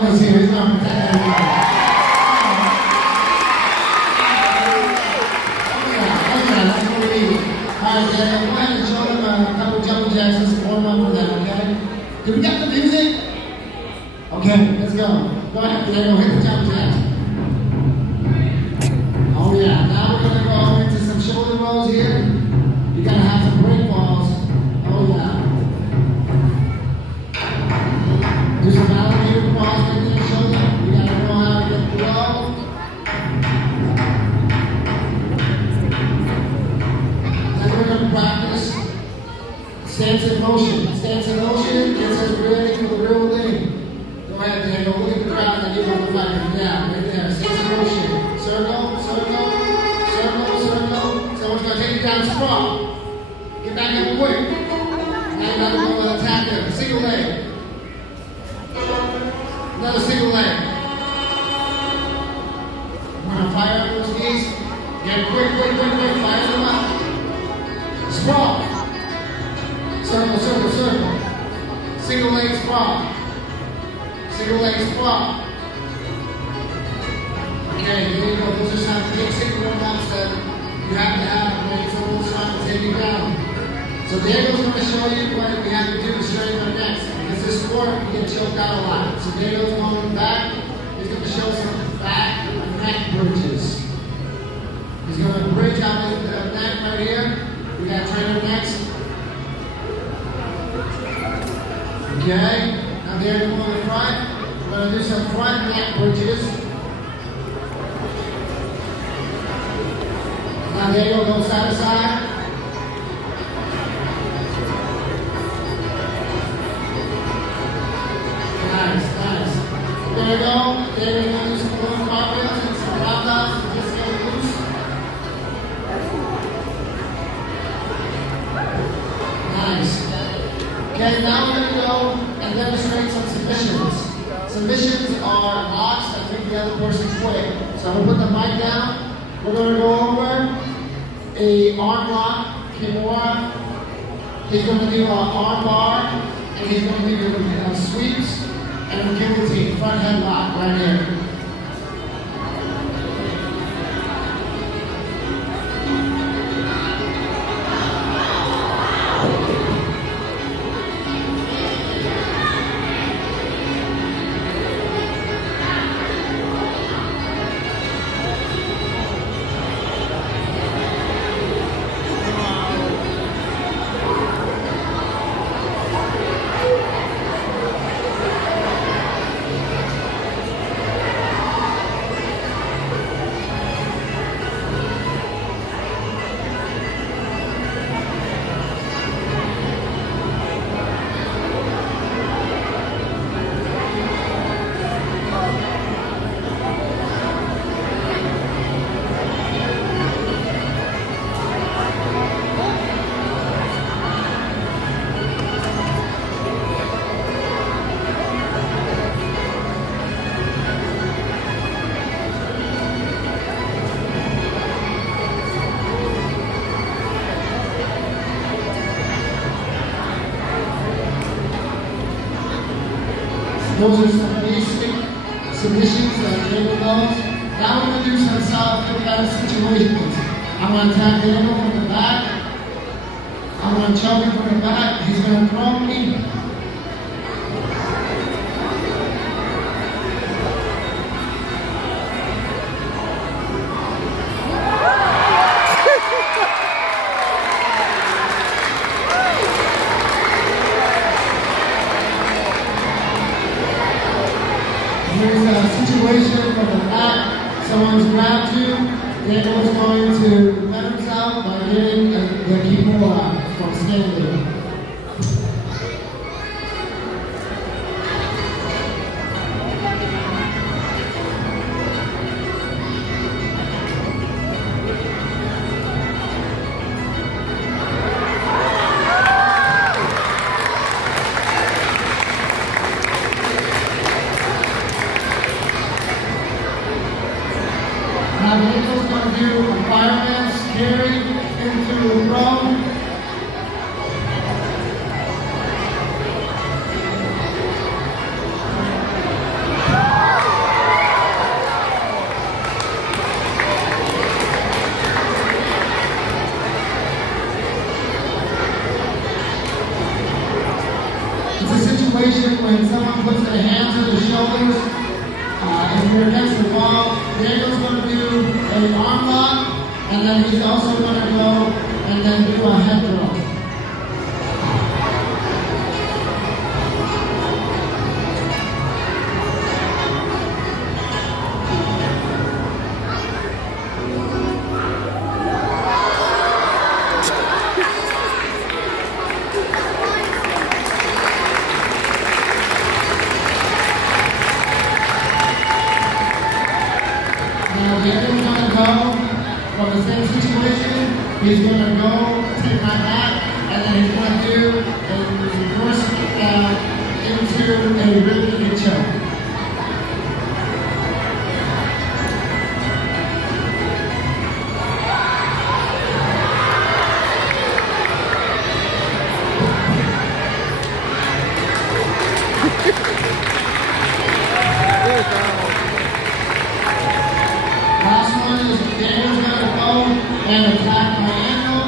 He's here. He's going to protect everybody. That's what we need. All right, Dad, go ahead and show them a couple jumping jacks and some warm up for them, okay? Do we got the music? Okay, let's go. Go ahead, Dad, hit the jumping jacks. Oh yeah, now we're going to go into some shoulder rolls here. You got to have some break balls. Oh yeah. Do some alligator balls right there, shoulder. You got to know how to get below. Then we're going to practice stance in motion. Stance in motion gets us ready for the real thing. Go ahead, Daniel. Look at the crowd and give them the fight. Yeah, right there. Stance in motion. Circle, circle, circle, circle. Someone's going to take you down sprawl. Get back up quick. Now you got to go and attack them. Single leg. Another single leg. We're going to fire up those knees. Get quick, quick, quick, quick. Fire them up. Sprawl. Circle, circle, circle. Single leg sprawl. Single leg sprawl. Okay, here you go. Those are some basic warm-ups that you have to have when someone's trying to take you down. So Diego's going to show you what we have to do to straighten our necks. Because this sport, we get choked out a lot. So Diego's going back. He's going to show some back neck bridges. He's going to bridge out the neck right here. We got trainer necks. Okay. Now Diego on the front. We're going to do some front neck bridges. Now Diego goes side to side. Nice, nice. There you go. There you go. Do some little cartwheels and some roundhouse and just get loose. Nice. Okay, now we're going to go and demonstrate some submissions. Submissions are locks that make the other person's weight. So I'm going to put the mic down. We're going to go over a arm lock, Kimura. He's going to do an arm bar, and he's going to do sweeps. And we'll give it to you, front head lock, right here. Those are some basic submissions that Diego knows. Now we're going to do some self-defense situations. I'm going to attack Diego from the back. I'm going to choke him from the back. He's going to throw me. Here's a situation from the back. Someone's grabbed you. Diego's going to let himself by getting the kimura from standing. Now Diego's going to do a fireman's carry into the row. you're against the wall. Daniel's going to do an arm lock, and then he's also going to go and then do a head throw. Now Daniel's going to go from the same situation. He's going to go take my back, and then he's going to do a reverse into a really good choke. Last one is Daniel's going to go and attack my ankle.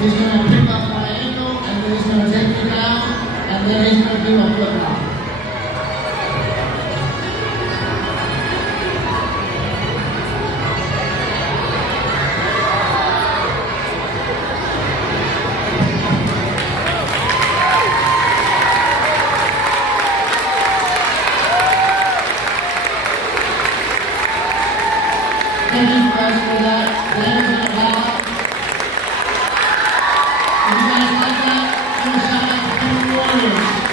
He's going to pick up my ankle, and then he's going to take me down, and then he's going to do a flip flop. Thank you guys for that. Daniel's going to bow. If you guys like that, give a shout out to the Warriors.